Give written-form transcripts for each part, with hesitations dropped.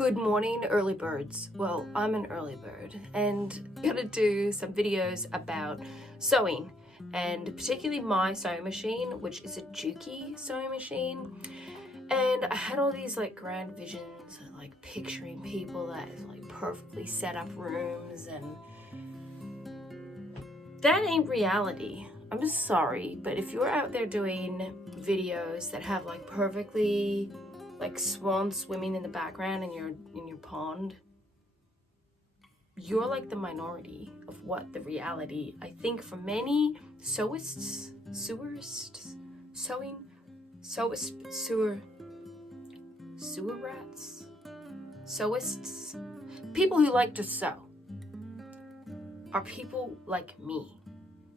Good morning, early birds. Well, I'm an early bird and I'm gonna do some videos about sewing, and particularly my sewing machine, which is a Juki sewing machine. And I had all these like grand visions, like picturing people that like perfectly set up rooms, and that ain't reality. I'm just sorry, but if you're out there doing videos that have like perfectly like swans swimming in the background in your pond, you're like the minority of what the reality, I think, for many sewer rats, sewists, people who like to sew, are people like me.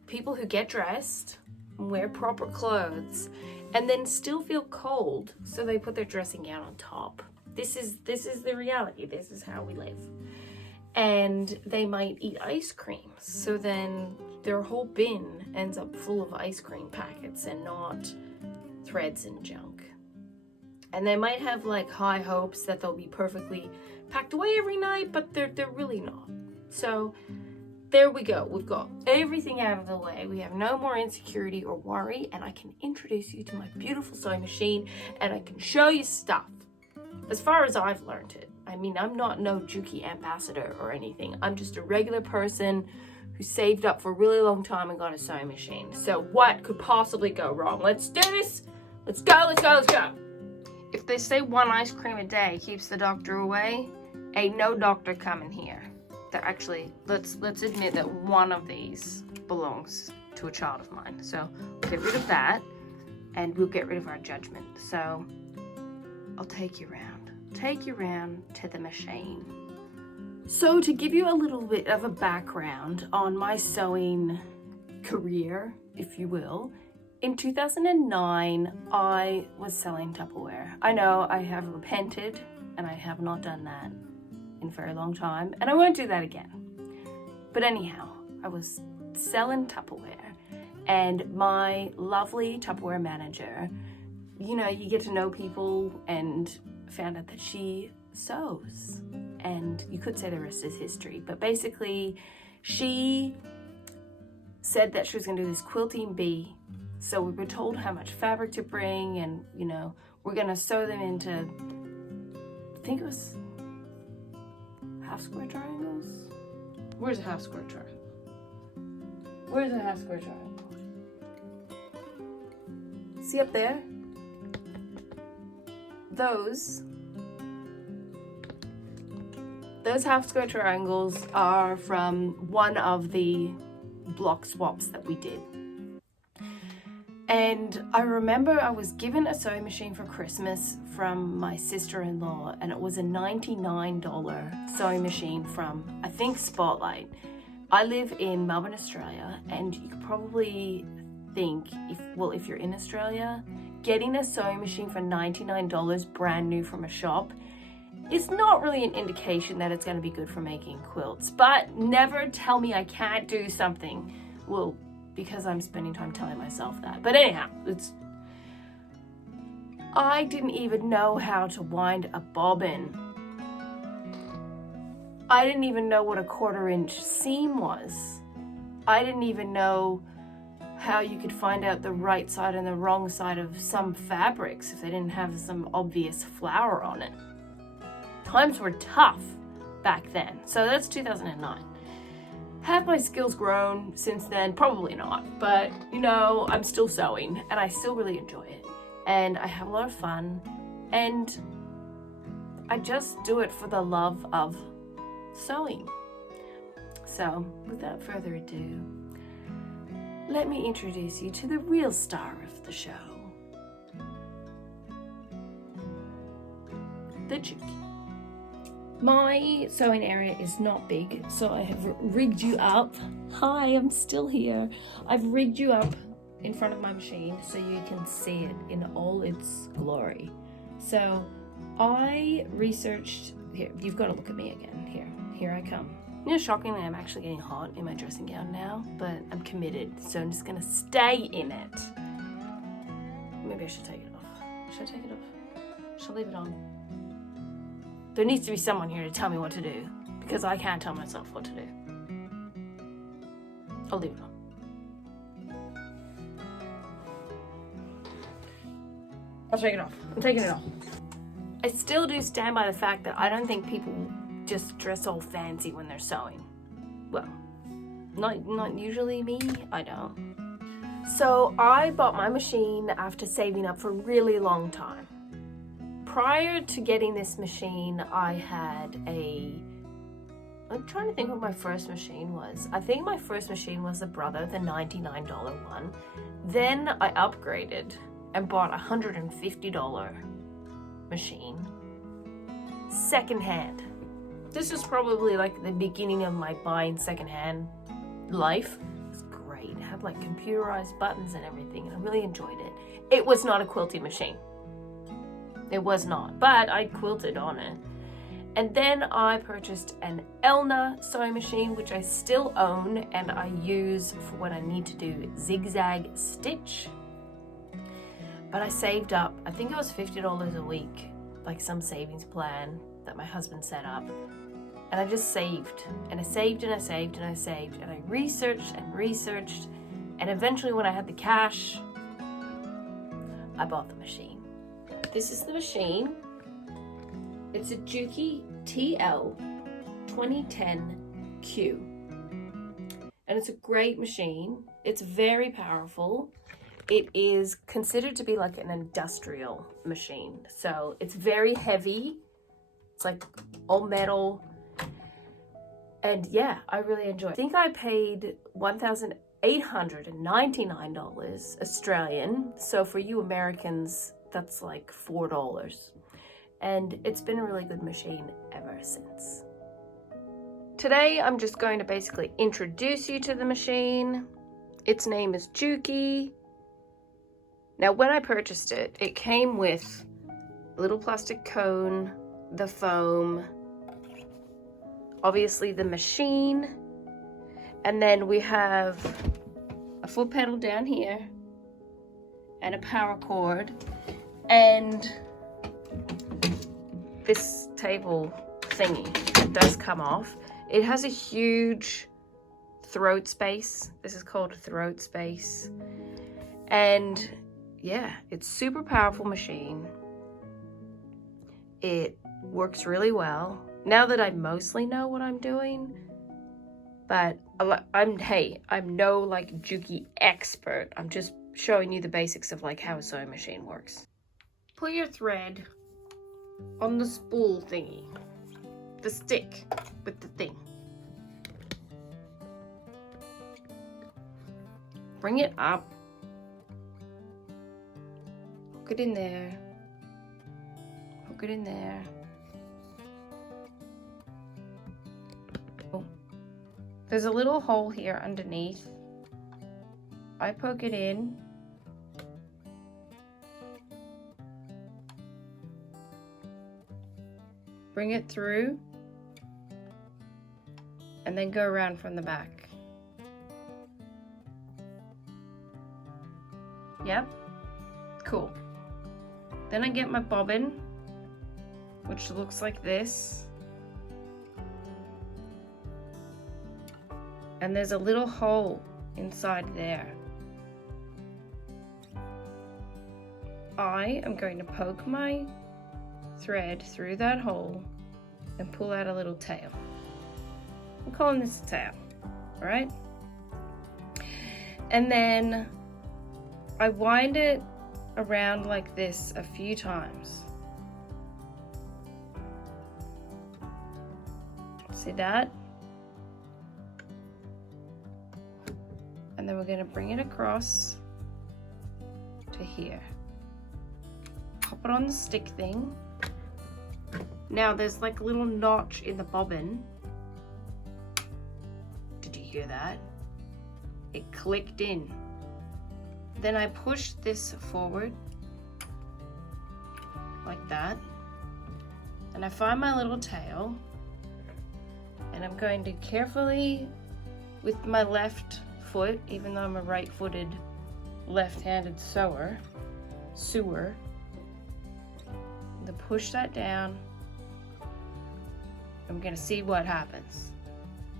People who get dressed, wear proper clothes, and then still feel cold, so they put their dressing gown on top. This is the reality. This is how we live. And they might eat ice cream, so then their whole bin ends up full of ice cream packets and not threads and junk. And they might have like high hopes that they'll be perfectly packed away every night, but they're really not. So there we go. We've got everything out of the way. We have no more insecurity or worry, and I can introduce you to my beautiful sewing machine, and I can show you stuff. As far as I've learned it. I mean, I'm not no Juki ambassador or anything. I'm just a regular person who saved up for a really long time and got a sewing machine. So what could possibly go wrong? Let's do this. Let's go, let's go, let's go. If they say one ice cream a day keeps the doctor away, ain't no doctor coming here. They're actually, let's admit that one of these belongs to a child of mine. So we'll get rid of that, and we'll get rid of our judgment. So I'll take you around to the machine. So to give you a little bit of a background on my sewing career, if you will, in 2009, I was selling Tupperware. I know I have repented, and I have not done that in a very long time, and I won't do that again. But anyhow, I was selling Tupperware, and my lovely Tupperware manager, you know, you get to know people, and found out that she sews, and you could say the rest is history, but basically she said that she was going to do this quilting bee. So we were told how much fabric to bring, and you know, we're going to sew them into, I think it was half square triangles. Where's a half square triangle? Where's a half square triangle? See up there? Those half square triangles are from one of the block swaps that we did. And I remember I was given a sewing machine for Christmas from my sister-in-law, and it was a $99 sewing machine from, I think, Spotlight. I live in Melbourne, Australia, and you could probably think, if you're in Australia, getting a sewing machine for $99 brand new from a shop is not really an indication that it's going to be good for making quilts. But never tell me I can't do something. Well, because I'm spending time telling myself that. But anyhow, I didn't even know how to wind a bobbin. I didn't even know what a 1/4 inch seam was. I didn't even know how you could find out the right side and the wrong side of some fabrics if they didn't have some obvious flower on it. Times were tough back then. So that's 2009. Have my skills grown since then? Probably not, but you know, I'm still sewing and I still really enjoy it, and I have a lot of fun, and I just do it for the love of sewing. So without further ado, let me introduce you to the real star of the show, the Juki. My sewing area is not big, so I have rigged you up. Hi, I'm still here. I've rigged you up in front of my machine so you can see it in all its glory. So I researched, here, you've got to look at me again. Here I come. You know, shockingly, I'm actually getting hot in my dressing gown now, but I'm committed, so I'm just gonna stay in it. Maybe I should take it off. Should I take it off? Should I leave it on? There needs to be someone here to tell me what to do, because I can't tell myself what to do. I'll leave it on. I'll take it off. I'm taking it off. I still do stand by the fact that I don't think people just dress all fancy when they're sewing. Well, not usually me, I don't. So I bought my machine after saving up for a really long time. Prior to getting this machine, I had I'm trying to think what my first machine was. I think my first machine was the Brother, the $99 one. Then I upgraded and bought a $150 machine, secondhand. This is probably like the beginning of my buying secondhand life. It's great. It had like computerized buttons and everything, and I really enjoyed it. It was not a quilting machine. It was not, but I quilted on it. And then I purchased an Elna sewing machine, which I still own and I use for when I need to do zigzag stitch. But I saved up, I think it was $50 a week, like some savings plan that my husband set up. And I just saved, and I saved, and I saved, and I saved, and I researched and researched. And eventually when I had the cash, I bought the machine. This is the machine. It's a Juki TL 2010Q. And it's a great machine. It's very powerful. It is considered to be like an industrial machine. So it's very heavy. It's like all metal. And yeah, I really enjoy it. I think I paid $1,899 Australian. So for you Americans, that's like $4. And it's been a really good machine ever since. Today, I'm just going to basically introduce you to the machine. Its name is Juki. Now, when I purchased it, it came with a little plastic cone, the foam, obviously the machine, and then we have a foot pedal down here, and a power cord, and this table thingy that does come off. It has a huge throat space. This is called a throat space. And yeah, it's super powerful machine. It works really well. Now that I mostly know what I'm doing, but I'm no like Juki expert. I'm just showing you the basics of like how a sewing machine works. Put your thread on the spool thingy, the stick with the thing. Bring it up, hook it in there, hook it in there. Oh. There's a little hole here underneath. I poke it in. Bring it through, and then go around from the back. Yep, cool. Then I get my bobbin, which looks like this. And there's a little hole inside there. I am going to poke my thread through that hole and pull out a little tail. I'm calling this a tail, all right? And then I wind it around like this a few times. See that? And then we're going to bring it across to here. Pop it on the stick thing. Now there's like a little notch in the bobbin. Did you hear that? It clicked in. Then I push this forward like that. And I find my little tail. And I'm going to carefully, with my left foot, even though I'm a right-footed, left-handed sewer, to push that down I'm gonna see what happens.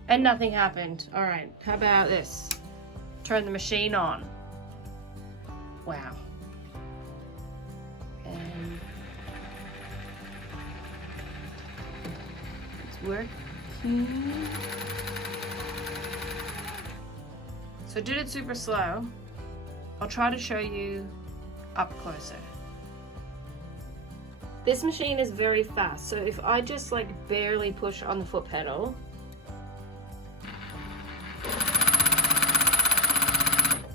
And nothing happened. All right, how about this? Turn the machine on. Wow. And it's working. So I did it super slow. I'll try to show you up closer. This machine is very fast, so if I just like barely push on the foot pedal,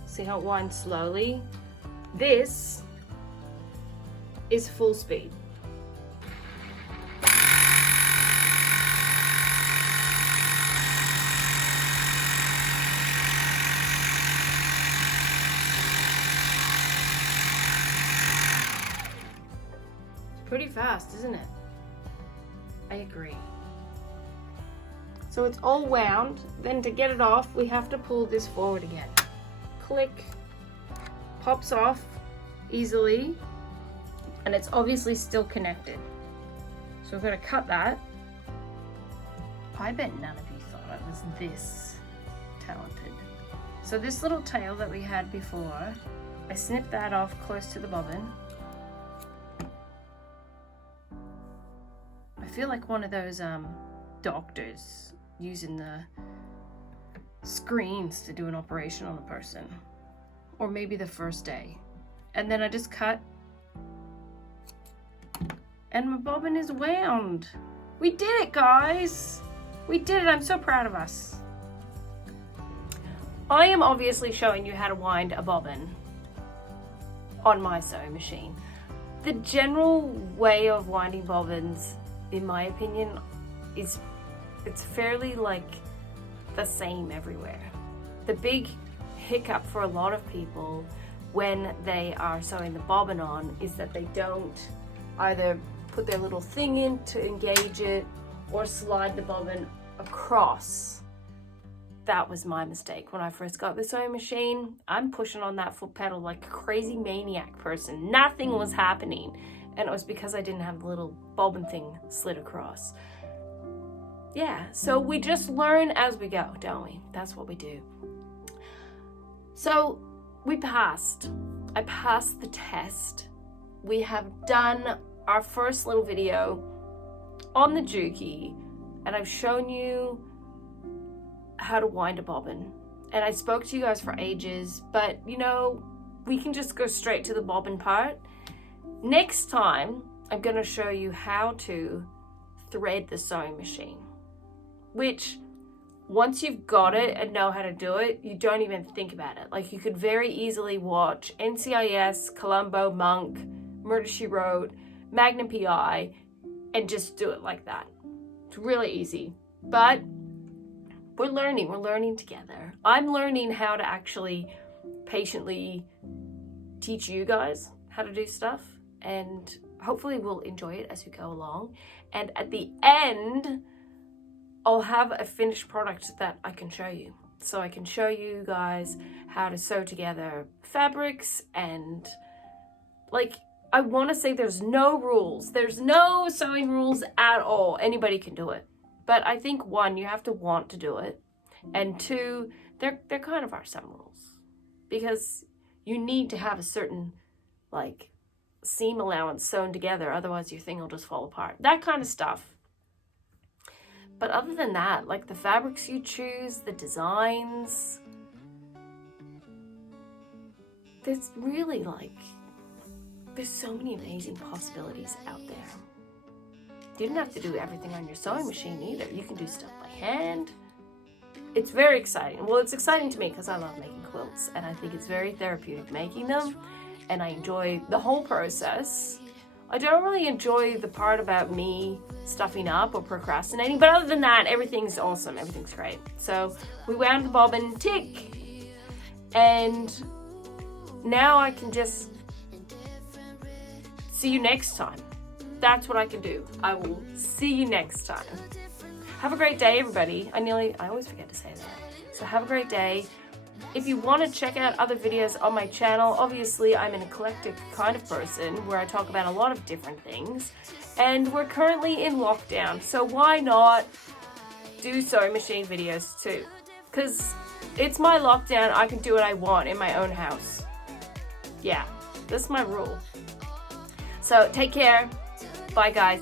see how it winds slowly? This is full speed. Pretty fast, isn't it? I agree. So it's all wound. Then to get it off, we have to pull this forward again. Click. Pops off easily. And it's obviously still connected. So we're going to cut that. I bet none of you thought I was this talented. So this little tail that we had before, I snipped that off close to the bobbin. I feel like one of those doctors using the screens to do an operation on a person, or maybe the first day. And then I just cut, and my bobbin is wound. We did it, guys. We did it. I'm so proud of us. I am obviously showing you how to wind a bobbin on my sewing machine. The general way of winding bobbins, in my opinion, it's fairly like the same everywhere. The big hiccup for a lot of people when they are sewing the bobbin on is that they don't either put their little thing in to engage it or slide the bobbin across. That was my mistake when I first got the sewing machine. I'm pushing on that foot pedal like a crazy maniac person. Nothing was happening. And it was because I didn't have the little bobbin thing slid across. Yeah, so we just learn as we go, don't we? That's what we do. So we passed. I passed the test. We have done our first little video on the Juki, and I've shown you how to wind a bobbin. And I spoke to you guys for ages, but you know, we can just go straight to the bobbin part. Next time, I'm going to show you how to thread the sewing machine, which once you've got it and know how to do it, you don't even think about it. Like, you could very easily watch NCIS, Columbo, Monk, Murder, She Wrote, Magnum PI, and just do it like that. It's really easy, but we're learning together. I'm learning how to actually patiently teach you guys how to do stuff, and hopefully we'll enjoy it as we go along. And at the end, I'll have a finished product that I can show you. So I can show you guys how to sew together fabrics, and like, I want to say there's no rules. There's no sewing rules at all. Anybody can do it. But I think one, you have to want to do it. And two, there kind of are some rules. Because you need to have a certain, like, seam allowance sewn together, otherwise your thing will just fall apart. That kind of stuff. But other than that, like the fabrics you choose, the designs, there's really there's so many amazing possibilities out there. You didn't have to do everything on your sewing machine either. You can do stuff by hand. It's very exciting. Well, it's exciting to me because I love making quilts, and I think it's very therapeutic making them. And I enjoy the whole process. I don't really enjoy the part about me stuffing up or procrastinating, but other than that, everything's awesome. Everything's great. So we wound the bobbin, tick, and now I can just see you next time. That's what I can do. I will see you next time. Have a great day, everybody. I always forget to say that. So have a great day. If you want to check out other videos on my channel, obviously I'm an eclectic kind of person where I talk about a lot of different things. And we're currently in lockdown, so why not do sewing machine videos too? Because it's my lockdown, I can do what I want in my own house. Yeah, that's my rule. So take care. Bye guys.